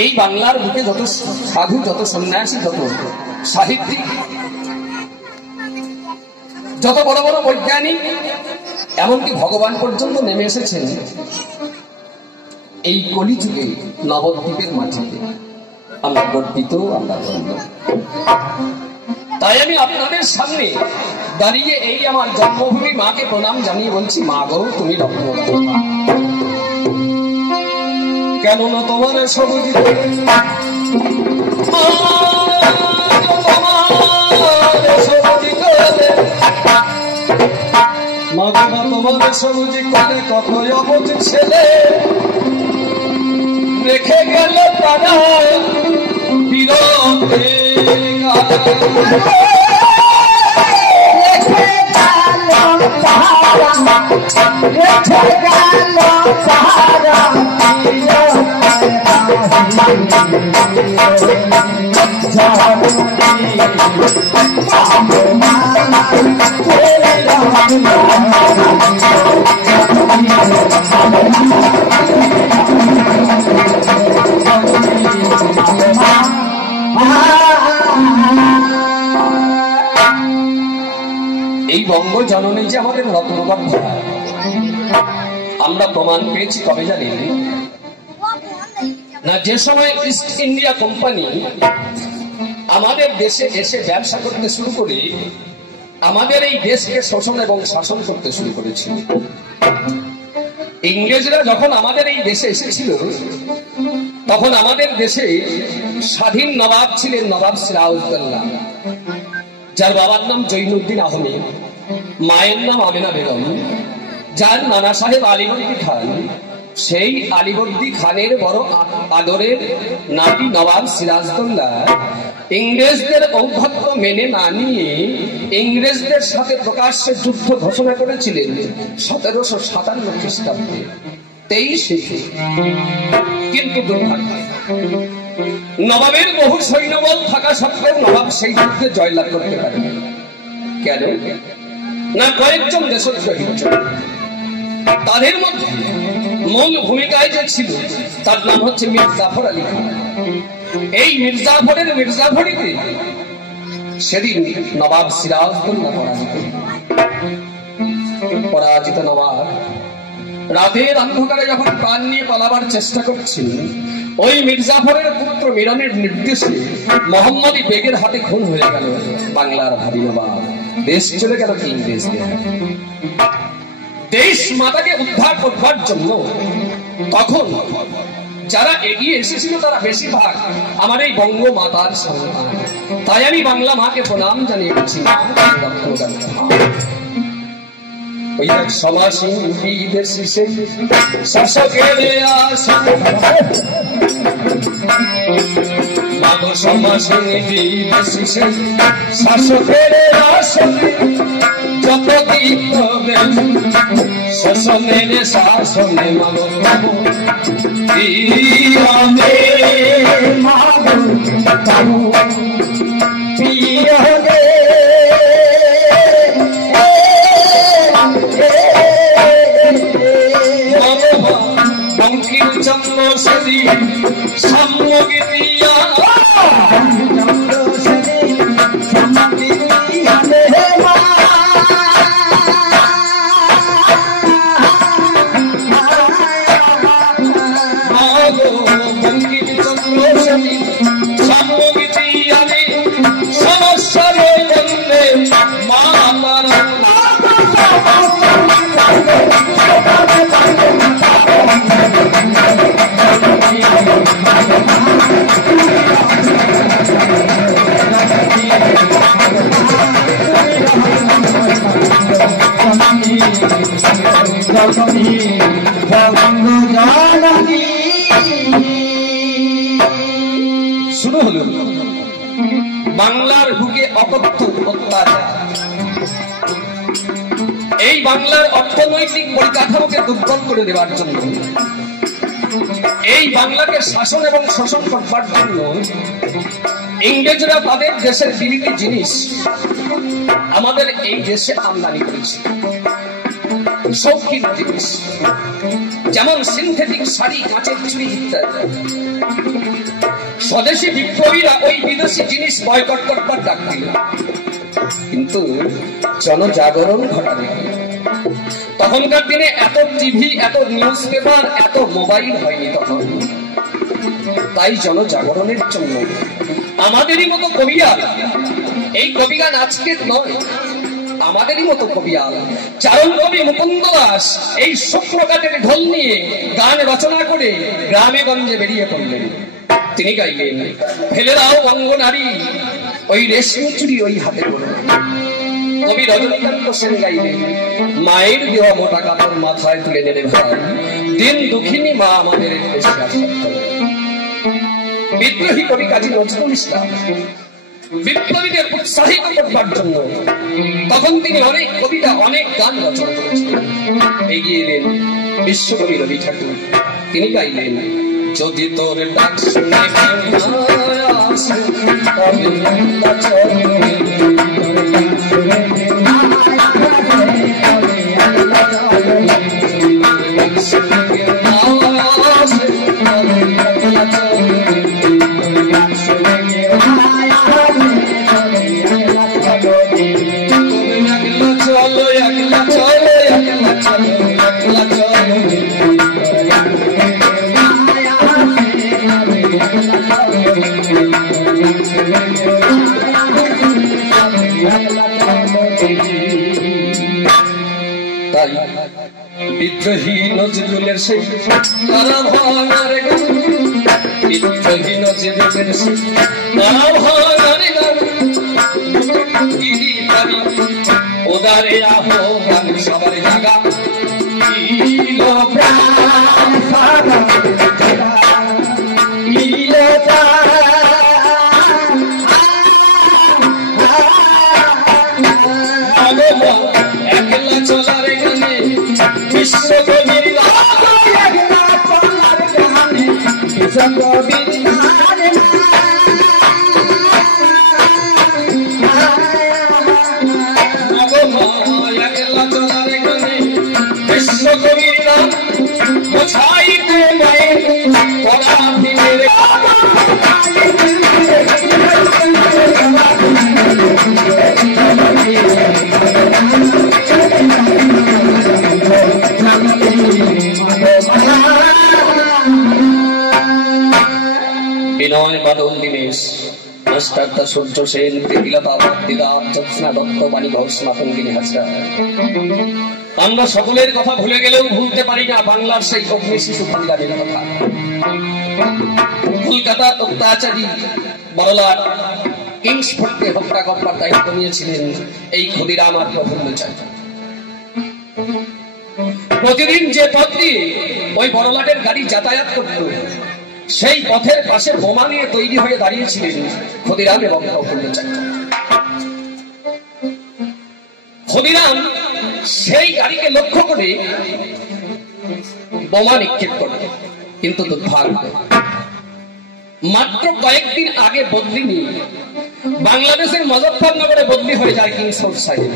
এই বাংলার বুকে যত সাধু, যত সন্ন্যাসী, যত সাহিত্যিক, যত বড় বড় বৈজ্ঞানিক, এমনকি ভগবান পর্যন্ত নেমে এসেছেন এই কলিযুগে নবদ্বীপের মাটিতে। আমরা গর্বিত, আমরা গর্ব। তাই আমি আপনাদের সামনে দাঁড়িয়ে এই আমার জন্মভূমি মাকে প্রণাম জানিয়ে বলছি, মা গো তুমি রত্নদাতা। কেননা তোমার সবুজ তোমার সবুজ করে কত অবুঝ ছেলে রেখে গেল তারা বিরতে এই বঙ্গ জননী যে আমাদের রত্নগর্ভা, আমরা প্রমাণ পেয়েছি কবে জানেন না? যে সময় ইস্ট ইন্ডিয়া কোম্পানি আমাদের দেশে এসে ব্যবসা করতে শুরু করে আমাদের এই দেশকে শোষণ এবং শাসন করতে শুরু করেছিল। ইংরেজরা যখন আমাদের এই দেশে এসেছিল তখন আমাদের দেশে স্বাধীন নবাব ছিলেন নবাব সিরাজউদ্দৌলা, যার বাবার নাম জৈনুদ্দিন আহমেদ, মায়ের নাম আমেনা বেগম, যার নানা সাহেব আলীবর্দী খান। সেই আলীবর্দী খানের বড় আদরের নাতি নবাব সিরাজউদ্দৌলা ইংরেজদের ঔদ্ধত্য মেনে না নিয়ে ইংরেজদের সাথে প্রকাশ্যে যুদ্ধ ঘোষণা করেছিলেন 1757 খ্রিস্টাব্দে 23 কিন্তু দুর্ভাগ্য, নবাবের বহু সৈন্যবল থাকা সত্ত্বেও নবাব সেই যুদ্ধে জয়লাভ করতে পারেন। কেন না? কয়েকজন দেশদ্রোহী, তাদের মধ্যে মূল ভূমিকায় যে ছিল তার নাম হচ্ছে মীর জাফর আলী খান। এই মীর জাফরের মির্জাফরিতে সেদিন নবাব সিরাজউদ্দৌলা পরাজিত। নবাব রাতের অন্ধকারে যখন প্রাণ নিয়ে পালাবার চেষ্টা করছেন, ওই মীর জাফরের পুত্র মিরানের নির্দেশে মোহাম্মদী বেগের হাতে খুন হয়ে গেল বাংলার ভাবি নবাব। দেশ চলে গেল ইংরেজদের হাতে। দেশ মাতাকে উদ্ধার করবার জন্য তখন যারা এগিয়ে এসেছিল তারা বেশিরভাগ আমার এই বঙ্গ মাতার সন্তান। তাই আমি বাংলা মাকে প্রণাম জানিয়ে বলছি, ওই এক সমাসীন বিদেশি সেই শাসকের সমাসীন বিদেশি সেই শাসকের আসনে যত হবে শোষণের শাসনে মাগো বঙ্কিমচন্দ্র সেদী সাম্যকে দিয়া শুরু হলো বাংলার বুকে অকথ্য অত্যাচার। এই বাংলার অর্থনৈতিক পরিকাঠামোকে দুর্বল করে দেওয়ার জন্য, এই বাংলাকে শাসন এবং শোষণ করবার জন্য ইংরেজরা তাদের দেশের বিলিতি জিনিস আমাদের এই দেশে আমদানি করেছে। শৌখিন জিনিস যেমন সিনথেটিক শাড়ি, কাঁচের চুড়ি ইত্যাদি। স্বদেশী বিপ্লবীরা ওই বিদেশি জিনিস বয়কট করবার ডাক দিল, কিন্তু জনজাগরণ ঘটাবে। তখনকার দিনে এত টিভি, এত নিউজ পেপার, এত মোবাইল হয়নি তখন। তাই জনজাগরণের জন্য আমাদেরই মতো কবিয়াল, এই কবিগান আজকের নয়, আমাদেরই মতো কবিয়াল চারণ কবি মুকুন্দ দাস এই শুক্রকাঠের ঢোল নিয়ে গান রচনা করে গ্রামে গঞ্জে বেরিয়ে পড়লেন। তিনি গাইলেন, ফেলে দাও বঙ্গ নারী ওই রেশমি চুড়ি ওই হাতে করে। কবি রজনীকান্ত সেন গাইলেন, মায়ের দেওয়া মোটা কাপড় মাথায় তুলে নেড়ে ভাই, দিন দুঃখিনী মা আমাদের দেশে আসার। বিদ্রোহী কবি কাজী নজরুল ইসলাম বিপ্লবীদের উৎসাহিত করবার জন্য তখন তিনি অনেক কবিতা, অনেক গান রচনা করেছিলেন। এগিয়ে এলেন বিশ্বকবি রবি ঠাকুর। তিনি গাইলেন, যদি তোর ডাক শুনে বিদ্রোহী নজরুলের সেই তারা ভাঙার গান, বিদ্রোহী নজরুলের সেই তারা ভাঙার গান, ওদারে আহ্বান সবার জায়গা একলা চলার গানে বিশ্বকবির বিশ্বকবির নাম বোঝাইতে মায়ের পরাধীনের বিনয় বাদল দীনেশ, মাস্টারদা সূর্য সেন, প্রীতিলতা ভক্তিদাস, জ্যোৎস্না দত্ত, বাণী ঘোষ, মাতঙ্গিনী হাজরা। আমরা সকলের কথা ভুলে গেলেও ভুলতে পারি না বাংলার সেই অগ্নি শিশু ক্ষুদিরামের কথা। কলকাতার অত্যাচারী বড়লাট কিংসফোর্ডকে হত্যা করবার দায়িত্ব নিয়েছিলেন এই ক্ষুদিরাম আর প্রফুল্ল চাঁদ। প্রতিদিন যে পথ দিয়ে ওই বড়লাটের গাড়ি যাতায়াত করত, সেই পথের পাশে বোমা নিয়ে তৈরি হয়ে দাঁড়িয়েছিলেন ক্ষুদিরাম এবং প্রফুল্ল চাঁদ। ক্ষুদিরাম সেই গাড়িকে লক্ষ্য করে বোমা নিক্ষেপ করে, কিন্তু দুর্ভাগ্য, মাত্র কয়েকদিন আগে বদলি নিয়ে বাংলাদেশের মুজফ্ফরনগরে বদলি হয়ে যায় কিংসফোর্ড সাহেব।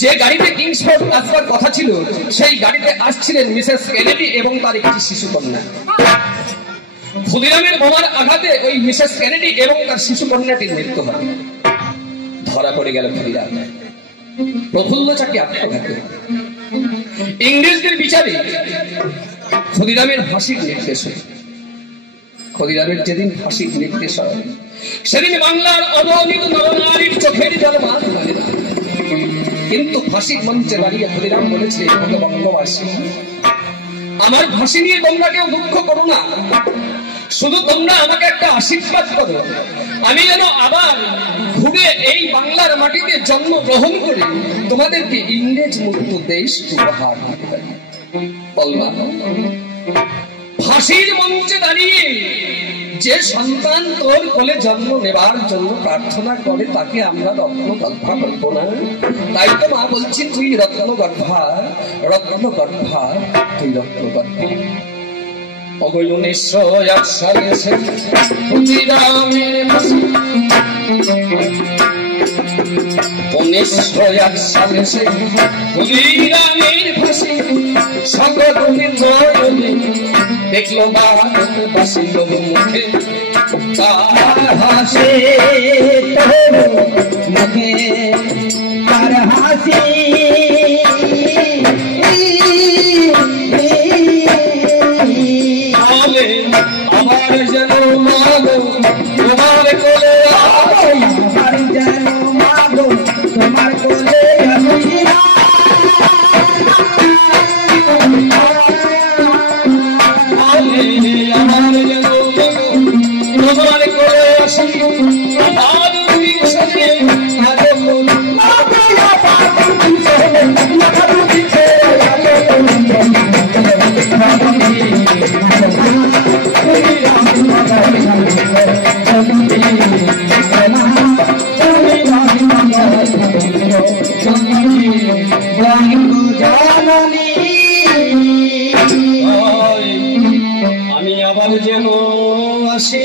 যে গাড়িতে কিংসফোর্ড আসবার কথা ছিল, সেই গাড়িতে আসছিলেন মিসেস কেনেডি এবং তার একটি শিশু কন্যা। ক্ষুদিরামের বোমার আঘাতে ওই মিসেস কেনেডি এবং তার শিশু কন্যাটির মৃত্যু হয়। ধরা পড়ে গেল ক্ষুদিরাম। প্রফুল্ল চাঁদকে আত্মঘাতী। ইংরেজদের বিচারে ক্ষুদিরামের ফাঁসির নির্দেশ হয়। ক্ষুদিরামের যেদিন ফাঁসির নির্দেশ হয়, সেদিন বাংলার অবনীত নরনারীর চোখের জল মান হয় না। কিন্তু ফাঁসির মঞ্চে দাঁড়িয়ে ক্ষুদিরাম বলেছে, বঙ্গবাসী, আমার ফাঁসি নিয়ে তোমরা কেউ দুঃখ করো না, শুধু তোমরা আমাকে একটা আশীর্বাদ করো, আমি যেন আবার ঘুরে এই বাংলার মাটিতে জন্মগ্রহণ করে তোমাদেরকে ইংরেজ মুক্ত দেশ উপহার দিতে পারি। বললাম, ফাঁসির মঞ্চে দাঁড়িয়ে যে সন্তান তোর কোলে জন্ম নেবার জন্য প্রার্থনা করে তাকে আমরা রত্নগর্ভা বলবো না? তাই তো মা বলছি, তুই রত্নগর্ভা, রত্নগর্ভা, তুই রত্নগর্ভা। 1901 সালে ক্ষুদিরামের ফাঁসি, 1901 সালে ক্ষুদিরামের ফাঁসি, সকলের নয়নে দেখলো ভারতবাসী লোক মুখে তার হাসি মুখে তার হাসি আমার যেন মাগো তোমার কোলে আমার যেন মাগো তোমার কোলে আসি আমার যেন তোমার কোলে আসি আর সাথে আমি আবার যেন আসি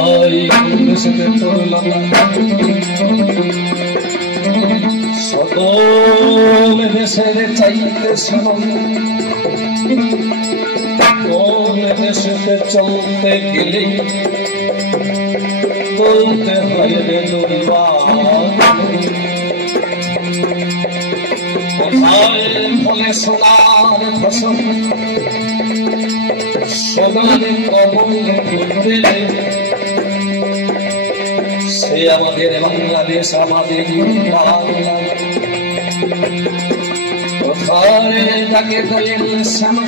মরি মরি আমার সকল দেশের চাইতে শোনো কোন দেশেতে চলতে গেলে বলতে হয় রে কোথায় ফলে সোনার ফসল সোনার কমল ফুলবে সে আমাদের বাংলাদেশ আমাদের বাংলা কোথায় তাকে দোয়েল শ্যামা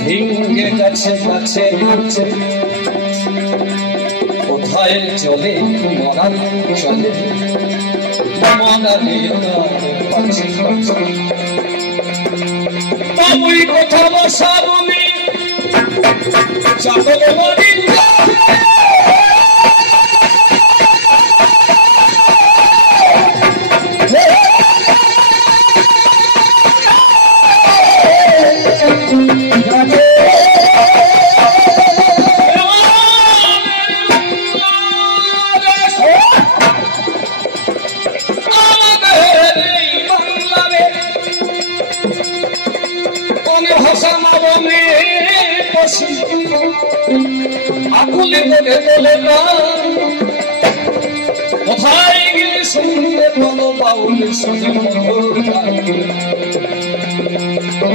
ভিঙ্গে গাছে গাছে নাচে কোথায় চলে মরার চলে তবুই কথা বসা তুমি চাকর আকুলে বলে বলে না কোথায় গেলে শুনতে বলো বাউল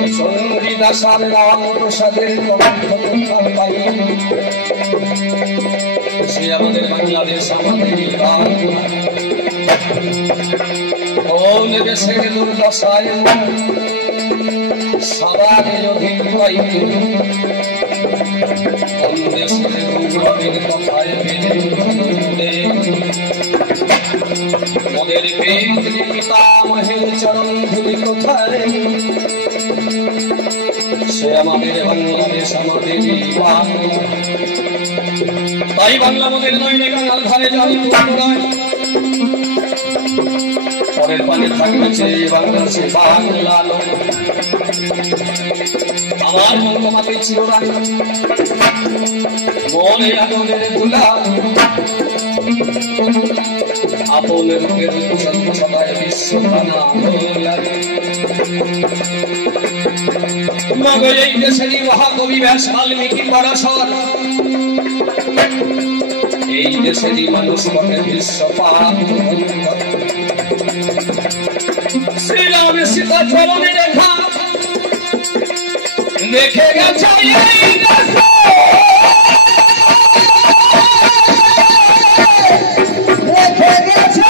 সঙ্গীদাসার রাম প্রসাদের সে আমাদের বাংলাদেশ আমাদের কোন দেশের দুর্দশায় সবার অধীন পাই কথায় মনের পিতামহের চরণ ধুলি কোথায় সে আমাদের বাংলাদেশ আমাদের তাই বাংলা আমাদের নয় গঙ্গার ধারে জানি পরের পানে থাকবে বাংলা সে বাংলা আমার মঙ্গমাতে ছিল রানী মনে আগুনের গুলা আপনের চঞ্চলায় বিশ্বখানা লাগে মগে এই দেশেরই মহাকবি ব্যাস বাল্মীকি পরাশর এই দেশেরই মানুষ বটে বিশ্বপাপ শ্রীরাম সীতা চরণে রেখা রেখে গেছে এই দেশে রেখে গেছে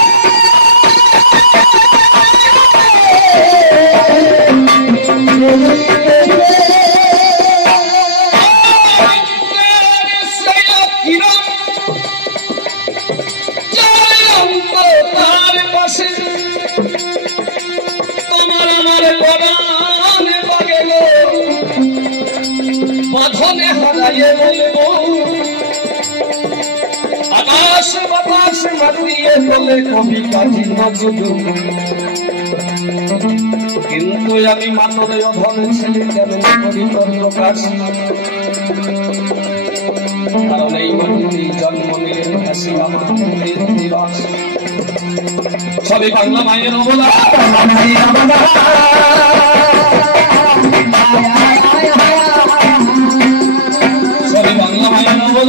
বাঁধনে হারাইয়ে বলবো আকাশ বাতাস মাতিয়ে বলে কবি কাজী নজরুল কিন্তু আমি মাতরে অধন ছেলে কেমন করি তোর প্রকাশ কারণ এই মাটিতে জন্ম নিয়ে হাসি আমার দিবাস সবই বাংলা মায়ের অবলা সবই বাংলা মায়ের অবলা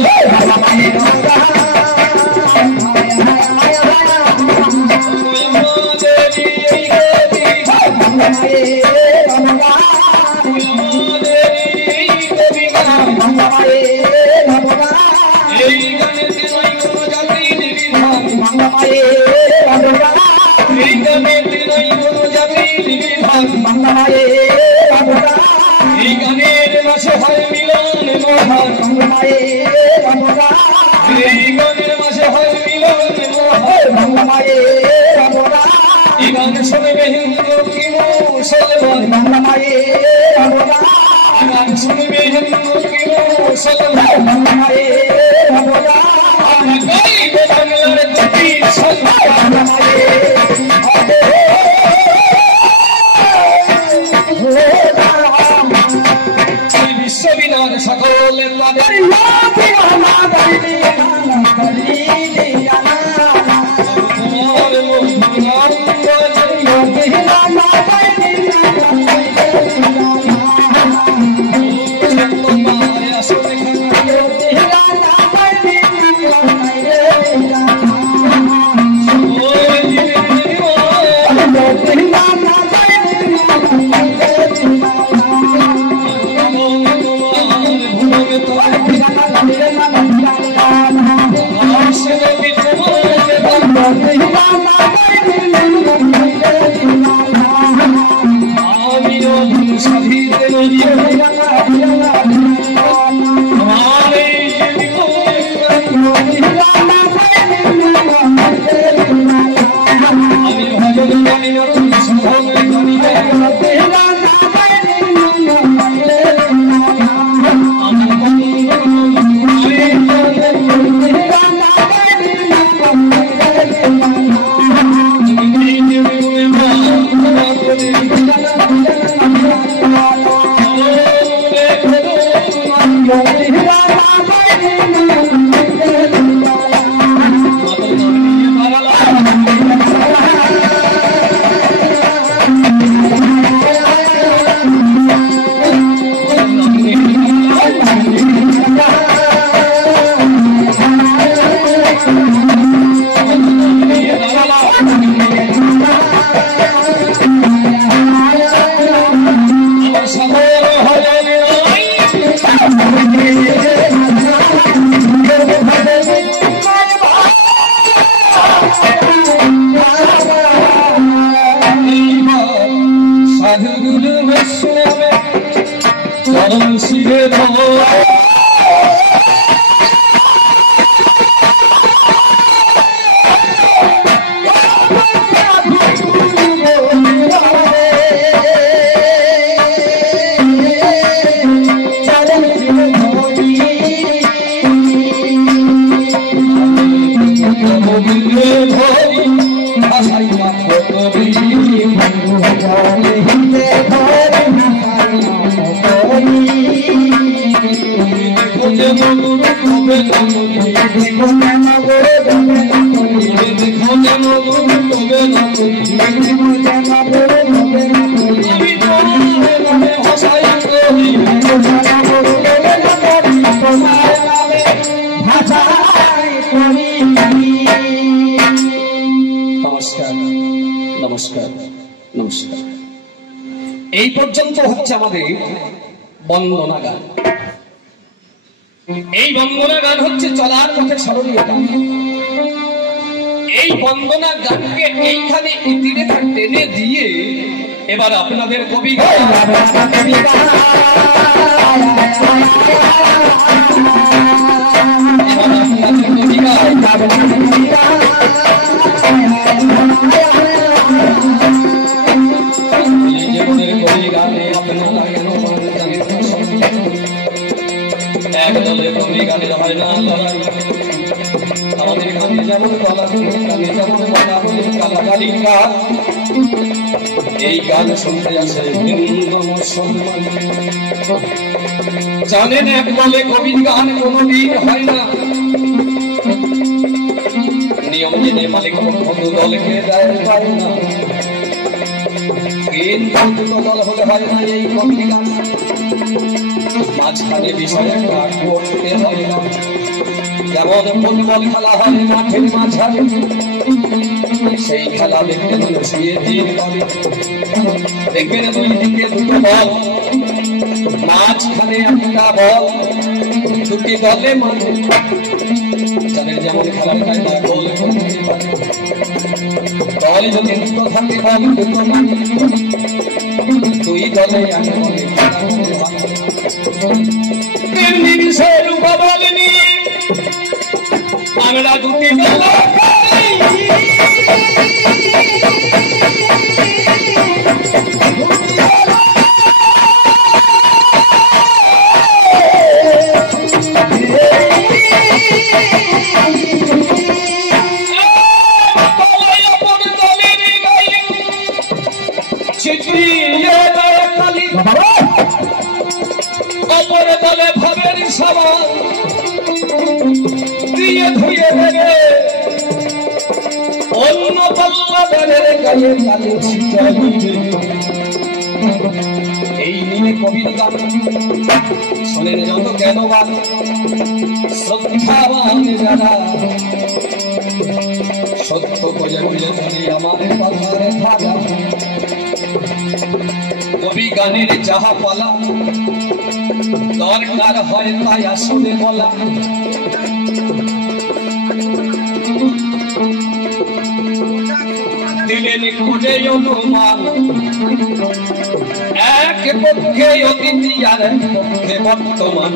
এই গানের মাসে হয় মিলন মহান এই গানের মাসে হয় মিলন মহান এই গান শুনবে হিন্দু কি মুসলমান গান শুনবে হিন্দু কি মুসলমান গাইবে বাংলার জাতি সন্তান বিশ্ববিনার সকলের Thank you. নমস্কার নমস্কার নমস্কার। এই পর্যন্ত হচ্ছে আমাদের বন্দনা গান। এই বন্দনা গান হচ্ছে চলার পথে স্মরণীয় গান। এই বন্দনা গানকে এইখানে তীরে টেনে দিয়ে এবার আপনাদের কবি একদলে কবি গানের হয় না লড়াই। আমাদের গানে যেমন বলা গানে যেমন বলা হলে গালাগালি গান। এই গান শুনতে আসে হিন্দু মুসলমান। জানেন একদলে কবির গান কোনদিন হয় না। নিয়ম জেনে মালিক পক্ষ দু দলকে দেয় না। কিন্তু দুটো দল হলে হয় না এই কবির গান। মাঝখানে বিষয়ে করতে হয় না। যেমন ফুটবল খেলা হয় মাঠের মাঝারে, সেই খেলা দেখতে শুয়ে দিন করে। দেখবেন দুই দিকে দুটো বল, মাঝখানে একটা বল, দুটি দলে মানে যাদের যেমন খেলার কায়দা গোল করতে পারে। দল যদি দুটো থাকে বল দুটো মানে দুই দলে এক বলে আমরা দুটি দল অপর দলে ভাবের সমান দিয়ে ধুয়ে দেবে। অন্য পাল্লা দলের গায়ে কালে এই নিয়ে কবির গান শোনেন যত জ্ঞানবান শ্রদ্ধাবান যারা। সত্য বলে বলে চলি আমার পাথারে থাকা। কবি গানের যাহা পালা দরকার হয় তাই আসলে বলা। দিলেন খুঁজে অনুমান এক পক্ষে অতীত আর পক্ষে বর্তমান।